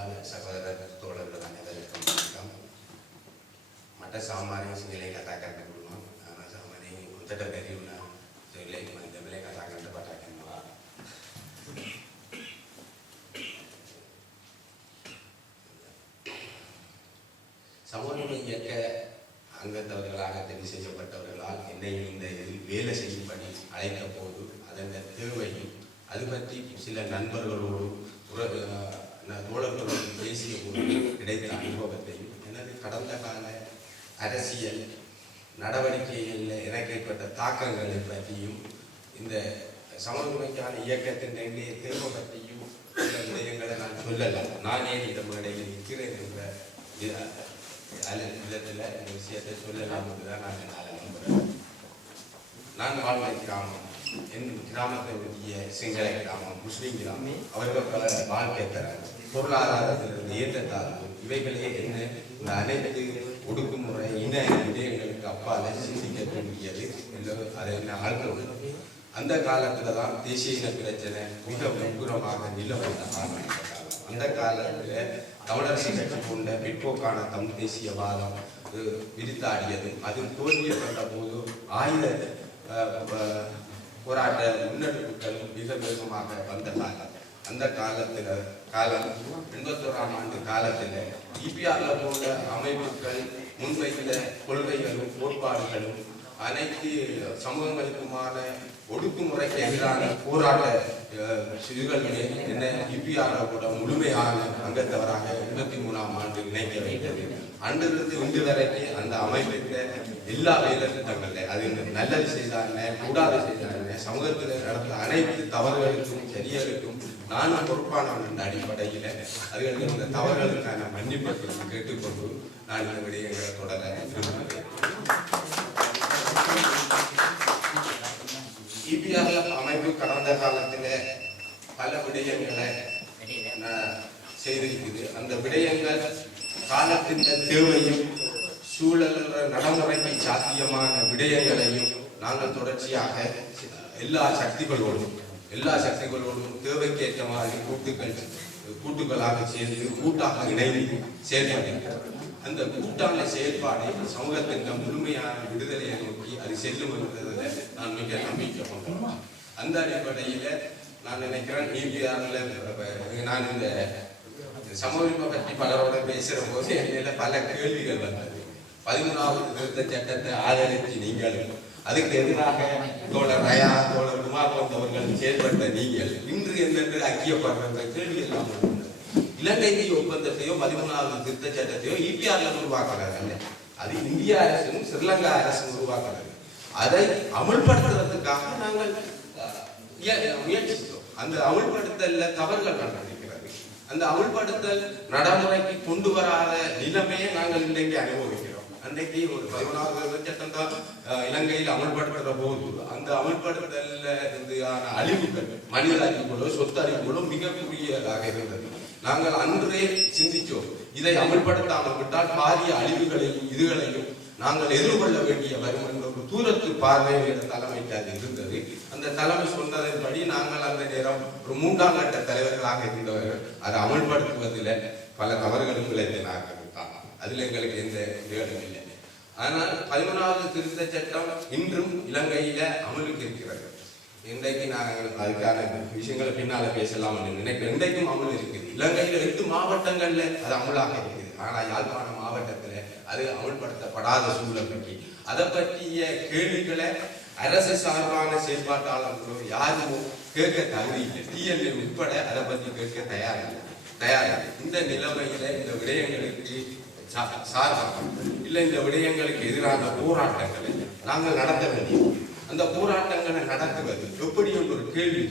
அன்பான சகோதர தோழர்கள் அனைவருக்கும் வணக்கம். මට සාමාන්‍ය සිංහලේ කතා කරන්න පුළුවන්. සාමාන්‍යයෙන් උන්ට බැරි වුණා සිංහලේ මම දෙමළේ කතා කරන්න පටන් ගන්නවා. சமூக இயக்க அங்கத்தவர்களாக தெரிவு செய்யப்பட்டவர்களால் என்னையும் இந்த வேலை செய்யும்படி அழைத்த போது அதன் தேவையும் அது பற்றி சில நண்பர்களோடு தோழர்களோடு பேசிய போது கிடைத்த அனுபவத்தையும் எனது கடந்த கால அரசியல் நடவடிக்கைகளில் எனக்கு ஏற்பட்ட தாக்கங்களை பற்றியும் இந்த சமூகமைக்கான இயக்கத்தின் தேவை பற்றியும் சில விடயங்களை நான் சொல்லலாம். நானே இந்த மேடையில் நிற்கிறேன் என்ற விதத்தில் இந்த விஷயத்தை சொல்லலாம் என்றுதான் நான் நம்புகிறேன். நான் வாழ்ந்த கிராமம், என் கிராமத்தை ஒட்டிய சிங்கள கிராமம், முஸ்லீம் கிராமம், அவர்கள் பல வாழ்க்கை தர பொருளாதாரத்திலிருந்து ஏற்றத்தாழ்வு இவைகளே என்ன இந்த அனைத்து ஒடுக்குமுறை இன விடயங்களுக்கு அப்பால சிந்திக்கக்கூடியது அதை என்ன ஆழ்ந்த அந்த காலத்துல தான் தேசிய இன பிரச்சனை மிக உட்புறமாக நிலவந்த காலம். அந்த காலத்தில் தமிழரசு கட்சி கொண்ட பிற்போக்கான தமிழ் தேசியவாதம் விரித்தாடியது. அது தோல்வியப்பட்ட போது ஆயுத போராட்ட முன்னெடுப்புகள் மிக வேகமாக வந்த காலம். அந்த காலம் 81ஆம் ஆண்டு காலத்தில் இபிஆர்ல போன்ற அமைப்புகள் முன்வைத்த கொள்கைகளும் கோட்பாடுகளும் அனைத்து சமூகங்களுக்குமான ஒடுக்குமுறைக்கு எதிரான போராட்ட இதுகளுமே என்ன இபிஆர்ல கூட முழுமையான அங்கத்தவராக 83ஆம் ஆண்டு இணைக்க வைத்தது. அன்றிலிருந்து இன்று வரைக்கும் அந்த அமைப்புக்கு எல்லா வேலைத்திட்டங்கள்ல அது நல்லது செய்தாங்க கூடாது செய்தாங்க சமூகத்தில் நடந்த அனைத்து தவறுகளுக்கும் சரியலுக்கும் நானும் பொறுப்பானவன் என்ற அடிப்படையில் அதுகளுக்கு இந்த தவறுகளுக்கான மன்னிப்பை கேட்டுக்கொண்டு நான் இந்த விடயங்களை தொடர விரும்புகிறேன். இபிஆர் அமைப்பு கடந்த காலத்தில் பல விடயங்களை செய்திருக்குது. அந்த விடயங்கள் காலத்தின் தேவையும் சூழல் நடைமுறைக்கு சாத்தியமான விடயங்களையும் நாங்கள் தொடர்ச்சியாக எல்லா சக்திகளோடும் தேவைக்கேற்ற மாதிரி கூட்டுகளாக சேர்ந்து கூட்டாக இணைந்து செயல்படுகின்றனர். அந்த கூட்டான செயல்பாடு சமூகத்தின் முழுமையான விடுதலையை நோக்கி அது செல்லும் என்பதில் நான் மிக நம்பிக்கை கொண்டேன். அந்த அடிப்படையில் நான் நினைக்கிறேன் நான் இந்த சமூக பற்றி பலரோட பேசுகிற போது என்னில பல கேள்விகள் வந்தது. 13வது திருத்த சட்டத்தை ஆதரித்து நீங்களும் அதுக்கு எதிராக தோழர் ரயா தோழர் குமார் போன்றவர்கள் செயல்பட்ட நீங்கள் இன்று என்னென்று ஐக்கியப்படுற கேள்வி எல்லாம் இலங்கை ஒப்பந்தத்தையோ 13வது திருத்த சட்டத்தையோ இபிஆர்ல உருவாக்குறாங்க. அது இந்திய அரசும் ஸ்ரீலங்கா அரசும் உருவாக்குறது. அதை அமுல்படுத்துவதற்காக நாங்கள் முயற்சித்தோம். அந்த அமுல்படுத்தல தவறுகள் கண்டிருக்கிறது. அந்த அமுல்படுத்தல் நடைமுறைக்கு கொண்டு வராத நிலைமையை நாங்கள் இன்றைக்கு அனுபவிக்கிறோம். அன்றைக்கு ஒரு 11வது சட்டம் தான் இலங்கையில் அமல்படுத்துகிற போது அந்த அமல்படுத்தல அழிவுகள் மனித அழிவுகளோ சொத்து அழிவுகளோ மிகப்பெரியதாக இருந்தது. நாங்கள் அன்றே சிந்திச்சோம், இதை அமல்படுத்தாமல் விட்டால் பாரிய அழிவுகளையும் இதுகளையும் நாங்கள் எதிர்கொள்ள வேண்டிய வரும் என்ற ஒரு தூரத்து பார்வையில் தலைமைக்கு அது இருந்தது. அந்த தலைமை சொன்னதன்படி நாங்கள் அந்த நேரம் ஒரு 3ஆம் கட்ட தலைவர்களாக இருந்தவர்கள் அதை அமல்படுத்துவதில் பல தவறுகளும் விளைவினார்கள். அதில் எங்களுக்கு எந்த இதுகளும் இல்லை. ஆனால் 11வது திருத்த சட்டம் இன்றும் இலங்கையில அமலுக்கு இருக்கிறது. இன்றைக்கு நாங்கள் அதுக்கான விஷயங்களை பின்னால பேசலாம் நினைக்கிறேன். இன்றைக்கும் அமல் இருக்குது. இலங்கையில 8 மாவட்டங்கள்ல அது அமலாக இருக்குது. ஆனால் யாழ்ப்பாண மாவட்டத்துல அது அமல்படுத்தப்படாத சூழல் பற்றி அதை பற்றிய கேள்விகளை அரசு சார்பான செயல்பாட்டாளர்களோ யாரும் கேட்க தகுதி இல்லை. டிஎல்ஏ உட்பட அதை பற்றி கேட்க தயாரில்லை. இந்த நிலைமையில இந்த விடயங்களுக்கு சார்பாக இல்லை இந்த விடயங்களுக்கு எதிரான போராட்டங்களை நாங்கள் நடத்த வேண்டியது. அந்த போராட்டங்களை நடத்துவது எப்படி ஒரு கேள்வி.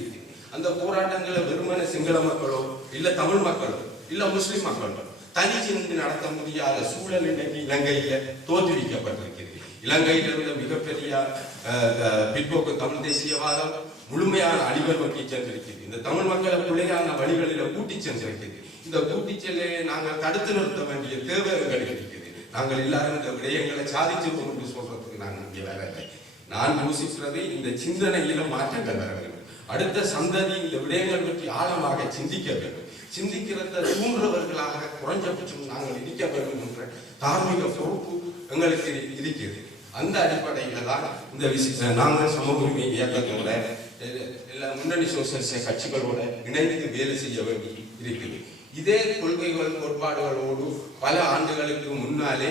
அந்த போராட்டங்களை வெறுமன சிங்கள மக்களோ இல்ல தமிழ் மக்களோ இல்ல முஸ்லிம் மக்களோ தனிச்சிருந்து நடத்த முடியாத சூழல் இன்றைக்கு இலங்கையில தோற்றுவிக்கப்பட்டிருக்கிறது. இலங்கையில் உள்ள மிகப்பெரிய பிற்போக்கு தமிழ் தேசியவாதம் முழுமையான அழிவை நோக்கி சென்றிருக்கிறது. இந்த தமிழ் மக்களை பிள்ளையான வழிகளில கூட்டி சென்றிருக்கிறது. இந்த கூட்டி செல்ல நாங்கள் தடுத்து நிறுத்த வேண்டிய தேவைகள் இருக்கிறது. நாங்கள் எல்லாரும் இந்த விடயங்களை சாதிச்சு கொண்டு சொல்றதுக்கு நாங்கள் இங்கே வரவில்லை. நான் யோசிக்கிறது இந்த சிந்தனையில மாற்றங்கள் வர வேண்டும். அடுத்த சந்ததி இந்த விடயங்கள் பற்றி ஆழமாக சிந்திக்க வேண்டும். சிந்திக்கிறத தூண்டுறவர்களாக குறைஞ்சபட்சம் நாங்கள் இருக்க வேண்டும் என்ற தார்மீக பொறுப்பு எங்களுக்கு இருக்கிறது. அந்த அடிப்படையில தான் இந்த விஷயம் நாங்கள் சமூக உரிமை இயக்கத்தோட முன்னணி சோசியலிச கட்சிகளோட இணைந்து வேலை செய்ய வேண்டி இருக்குது. இதே கொள்கைகள் கோட்பாடுகளோடு பல ஆண்டுகளுக்கு முன்னாலே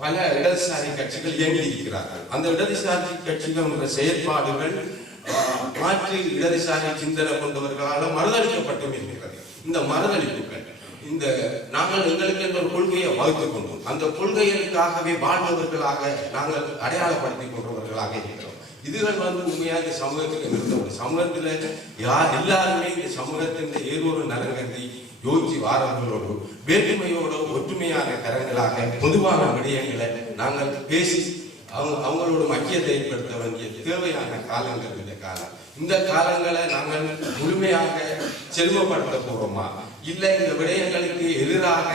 பல இடதுசாரி கட்சிகள் இயங்கி இருக்கிறார்கள். அந்த இடதுசாரி கட்சிகள் செயற்பாடுகள் மாற்று இடதுசாரி சிந்தனை கொண்டவர்களால் மறுதளிக்கப்பட்டும் இருக்கிறது. இந்த மறுதளிப்புகள் இந்த நாங்கள் எங்களுக்கு என்ற ஒரு கொள்கையை வகுத்துக் கொண்டோம். அந்த கொள்கைகளுக்காகவே வாழ்பவர்களாக நாங்கள் அடையாளப்படுத்திக் கொண்டவர்களாக இருக்கிறோம். இதுகள் உண்மையாக இந்த சமூகத்துக்கு இருந்த ஒரு சமூகத்தில் எல்லாருமே இந்த சமூகத்தின் ஏதோ ஒரு நலன்களை யோசிச்சு வாரங்களோடு வேற்றுமையோடு ஒற்றுமையான கரங்களாக பொதுவான விடயங்களை நாங்கள் பேசி அவங்களோட மக்கியத்தை ஏற்படுத்த வேண்டிய தேவையான காலங்கள் இந்த காலம். இந்த காலங்களை நாங்கள் முழுமையாக செல்வப்படுத்த போறோமா, இல்லை இந்த விடயங்களுக்கு எதிராக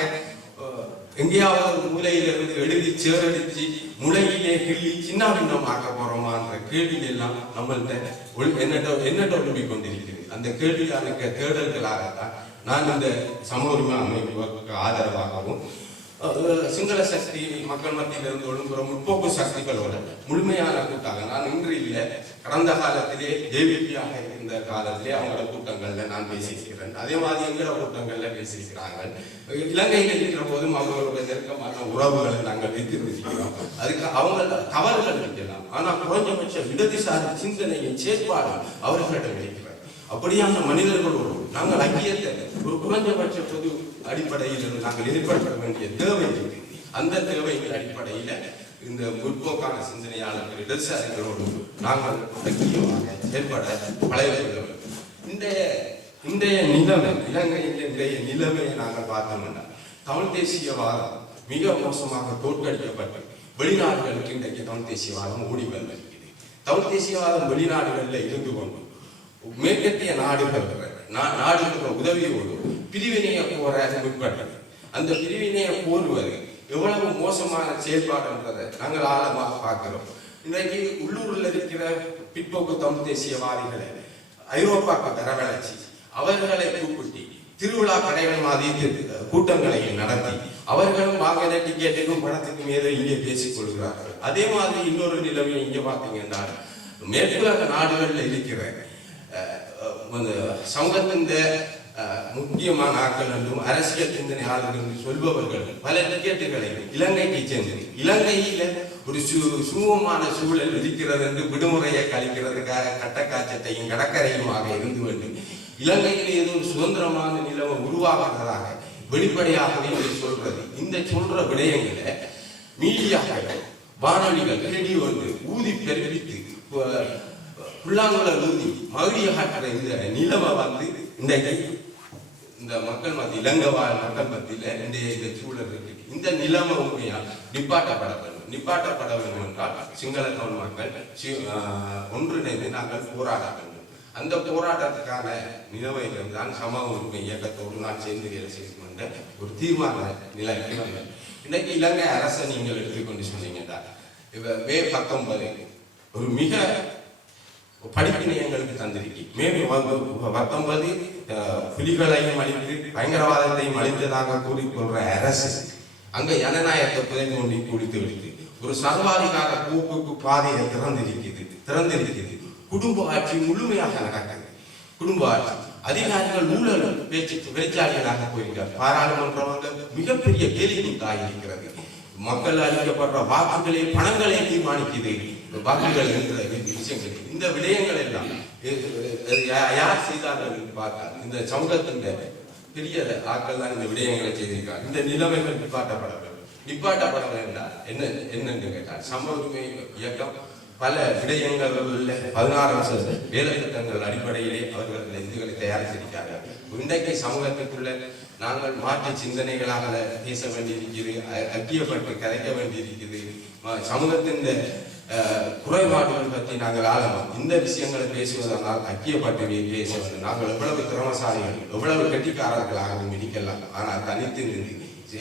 எங்கேயாவது ஒரு மூலையிலிருந்து எழுதி சேரடிச்சு முளையிலே கிள்ளி சின்ன பின்னமாக்க போறோமா என்ற கேள்வி எல்லாம் நம்மள்கிட்ட என்னட்ட ஒழுங்கி கொண்டிருக்கிறது. அந்த கேள்வியான தேடல்களாகத்தான் நான் இந்த சமூக உரிமை அமைப்புக்கு ஆதரவாகவும் சிங்கள சக்தி மக்கள் மத்தியிலிருந்து ஒழுங்குற முற்போக்கு சக்திகளோட முழுமையான கூட்டாக நான் இன்று இல்லை, கடந்த காலத்திலே ஜேவிபியாக இருந்த காலத்திலே அவங்களோட கூட்டங்கள்ல நான் பேசியிருக்கிறேன். அதே மாதிரி எங்களோட கூட்டங்கள்ல பேசியிருக்கிறாங்க. இலங்கையில் இருக்கிற போதும் அவங்களோட நெருக்கமான உறவுகளை நாங்கள் வைத்திருக்கிறோம். அதுக்கு அவங்க தவறுகள் இருக்கலாம், ஆனா குறைஞ்சபட்ச இடதுசாரி சிந்தனையின் செயற்பாடு அவர்களிடம் இருக்கிறார். அப்படியான மனிதர்களோடு நாங்கள் ஐக்கியத்தை ஒரு குறைஞ்சபட்ச பொது அடிப்படையில் நாங்கள் ஏற்படுத்த வேண்டிய தேவை இருக்கு. அந்த தேவையின் அடிப்படையில இந்த முற்போக்கான சிந்தனையாளர்கள் இடதுசாரிகளோடு நாங்கள் ஐக்கியமாக செயல்பட பழக வேண்டும். இன்றைய நிலைமை இலங்கையின் இன்றைய நிலைமையை நாங்கள் பார்த்தோம்னா தமிழ் தேசியவாதம் மிக மோசமாக தோற்கடிக்கப்பட்டு வெளிநாடுகளுக்கு இன்றைக்கு தமிழ் தேசியவாதம் ஓடி வந்திருக்கிறது. தமிழ் தேசியவாதம் வெளிநாடுகளில் இருந்து கொண்டு மேற்கத்திய நாடுகள் உதவியோடு பிரிவினையை போற முற்பட்டது. அந்த பிரிவினையை போடுவது எவ்வளவு மோசமான செயல்பாடுன்றதை நாங்கள் ஆழமாக பார்க்கிறோம். இன்றைக்கு உள்ளூரில் இருக்கிற பிற்போக்கு தமிழ் தேசியவாதிகளை ஐரோப்பாவுக்கு வரவழைச்சி அவர்களை கூப்பிட்டு திருவிழா கடைகள் மாதிரி கூட்டங்களை நடத்தி அவர்களும் வாங்கின டிக்கெட்டுக்கும் பணத்துக்கும் ஏதோ இங்கே பேசிக் கொள்கிறார்கள். அதே மாதிரி இன்னொரு நிலைமையை இங்கே பார்த்தீங்கன்னா மேற்குலக நாடுகளில் இருக்கிற சமூகத்தின் முக்கியமான ஆட்கள் என்றும் அரசியல் சிந்தனையாளர்கள் என்று சொல்பவர்கள் பல டிக்கெட்டுகளை இலங்கைக்கு சென்று இலங்கையில ஒரு சுமூகமான சூழல் இருக்கிறது என்று விடுமுறையை கழிக்கிறதுக்காக கட்டக்காட்சத்தையும் கடற்கரையுமாக இருந்து வேண்டும். இலங்கையில் ஏதோ ஒரு சுதந்திரமான நிலைமை உருவாகிறதாக வெளிப்படையாகவே சொல்றது. இந்த சொல்ற விடயங்களை மீடியாக்கள் வானொலிகள் ரேடியோ வந்து ஊதி பெருப்பித்து புல்லாங்குழ ஊதி மகிழிய காட்டுற இந்த நிலைமை வந்து இன்றைக்கு இந்த மக்கள் மத்திய இலங்கை மக்கள் மத்தியில இந்த சூழல் இருக்கு. இந்த நிலைமை உண்மையால் நிப்பாட்டப்பட வேண்டும் என்றால் சிங்கள தமிழ் மக்கள் ஒன்றிணைந்து நாங்கள் போராட வேண்டும். அந்த போராட்டத்துக்கான நிலைமைகள் தான் சமூக உரிமை இயக்கத்தோடு நான் சேர்ந்து வேலை செய்து கொண்ட ஒரு தீர்மான நிலைமை. இன்னைக்கு இலங்கை அரசை நீங்கள் எடுத்துக்கொண்டு சொன்னீங்கன்னா மே 19 ஒரு மிக படிப்பினை எங்களுக்கு தந்திருக்கு. மே 19 புலிகளையும் அழித்து பயங்கரவாதத்தையும் அழித்ததாக கூறிக்கொள்ற அரசு அங்க ஜனநாயகத்தை புதைந்து கொண்டு குடித்து விடுத்து ஒரு சர்வாதிகார போக்குக்கு பாதையை திறந்திருக்கிறது. குடும்ப ஆட்சி முழுமையாக நடக்கிறது. குடும்ப ஆட்சி அதிகாரிகள் ஊழல் பேச்சாளிகளாக போயிருக்கார். பாராளுமன்றம் மிகப்பெரிய கேள்விக்குள்ளாகி இருக்கிறது. மக்கள் அளிக்கப்படுற வாக்குகளை பணங்களை தீர்மானிக்குது. வாக்குகள் என்ற விஷயங்கள் இந்த விடயங்கள் எல்லாம் யார் செய்தார்கள் என்று பார்த்தால் இந்த சமூகத்தின் பெரிய ஆட்கள் தான் இந்த விடயங்களை செய்திருக்காங்க. இந்த நிலைமைகள் நிப்பாட்டப்பட வேண்டாம். என்னன்னு கேட்டால் சமூக உரிமை இயக்கம் பல விடயங்களில் 16 வேலை திட்டங்கள் அடிப்படையிலே அவர்கள் இதுகளை தயாரித்திருக்கிறார்கள். இன்றைக்கு சமூகத்துக்குள்ள நாங்கள் மாற்று சிந்தனைகளாக பேச வேண்டியிருக்கிறது, ஐக்கியப்பட்டு கதைக்க வேண்டியிருக்கிறது. சமூகத்தின் குறைபாடுகள் பற்றி நாங்கள் ஆழமாக இந்த விஷயங்களை பேசுவதனால் ஐக்கியப்பட்டு பேச வேண்டும். நாங்கள் எவ்வளவு திறமசாலிகள் எவ்வளவு கெட்டிக்காரர்களாகவும் இருக்கலாம், ஆனால் தனித்து நின்று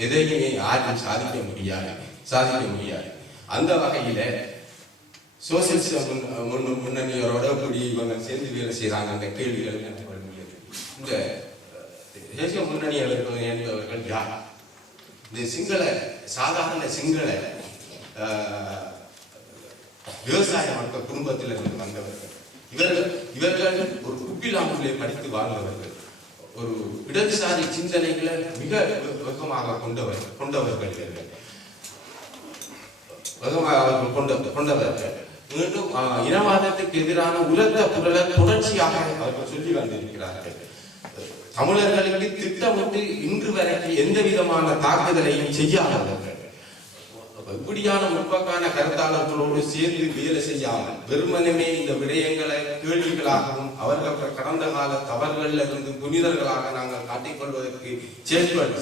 எதையுமே யாரும் சாதிக்க முடியாது. அந்த வகையில சோசியலிச முன்னணியோட கூடி இவங்க சேர்ந்து வேலை செய்யறாங்க. அந்த கேள்விகள் இந்த தேசிய முன்னணி என்பவர்கள் யார்? இந்த சிங்கள சாதாரண சிங்கள விவசாய மக்கள் குடும்பத்தில் இருந்து வந்தவர்கள். இவர்கள் ஒரு குப்பிலாமலே படித்து வாழ்ந்தவர்கள், ஒரு இடதுசாரி சிந்தனைகளை மிக வேகமாக கொண்டவர்கள் மீண்டும் இனவாதத்துக்கு எதிரான உலக புரள தொடர்ச்சியாக அவர்கள் சொல்லி வந்திருக்கிறார்கள். தமிழர்களுக்கு திட்டமிட்டு இன்று வரைக்கும் எந்த விதமான தாக்குதலையும் செய்யாதவர்கள், இப்படியான முற்போக்கான கருத்தாளர்களோடு சேர்ந்து வேலை செய்யாமல் வெறுமனமே இந்த விடயங்களை கேள்விகளாகவும் அவர்கள் கடந்த கால தவறுகளில் இருந்து புனிதர்களாக நாங்கள் காட்டிக்கொள்வதற்கு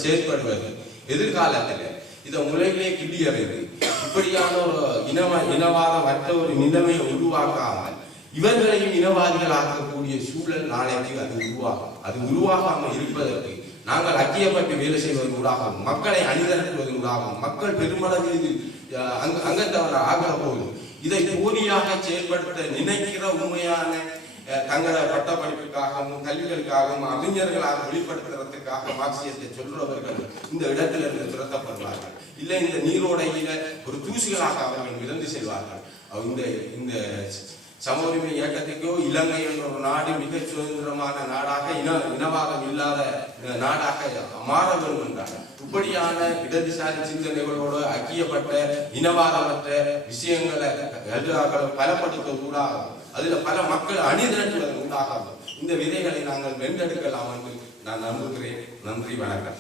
செயற்படுவது எதிர்காலத்தில் இதை முறையிலே கிள்ளியறிந்து இப்படியான ஒரு இனவாதமற்ற ஒரு நிலைமையை உருவாக்காமல் இவர்களையும் இனவாதிகளாக்கக்கூடிய சூழல் நாளைக்கு அது உருவாகாமல் இருப்பதற்கு நாங்கள் ஐக்கியப்பட்டு வேலை செய்வதற்காகவும் மக்களை அணிதிரட்டுவதற்காகவும் மக்கள் பெருமளவில் அங்கத்தவர ஆகிற போது இதை போலியாக செயல்படுத்த நினைக்கிற உண்மையான தங்கள பட்டப்படிப்புக்காகவும் கல்விகளுக்காகவும் அறிஞர்களாக வெளிப்படுத்துறதுக்காக மார்க்சியத்தை சொல்றவர்கள் இந்த இடத்துல இருந்து துரத்தப்படுவார்கள். இல்லை இந்த நீரோடையில ஒரு தூசிகளாக அவர்கள் மிதந்து செல்வார்கள். இந்த சம உரிமை இயக்கத்துக்கோ இலங்கை என்ற ஒரு நாடு மிக சுதந்திரமான நாடாக இனவாதம் இல்லாத நாடாக மாற வேண்டும் என்றார். இப்படியான இடதுசாரி சிந்தனைகளோடு ஐக்கியப்பட்ட இனவாதமற்ற விஷயங்களை பலப்படுத்த ஊடாகும், அதுல பல மக்கள் அணிதிரட்டுவது உண்டாகும். இந்த விதைகளை நாங்கள் வென்றெடுக்கலாம் என்று நான் நம்புகிறேன். நன்றி, வணக்கம்.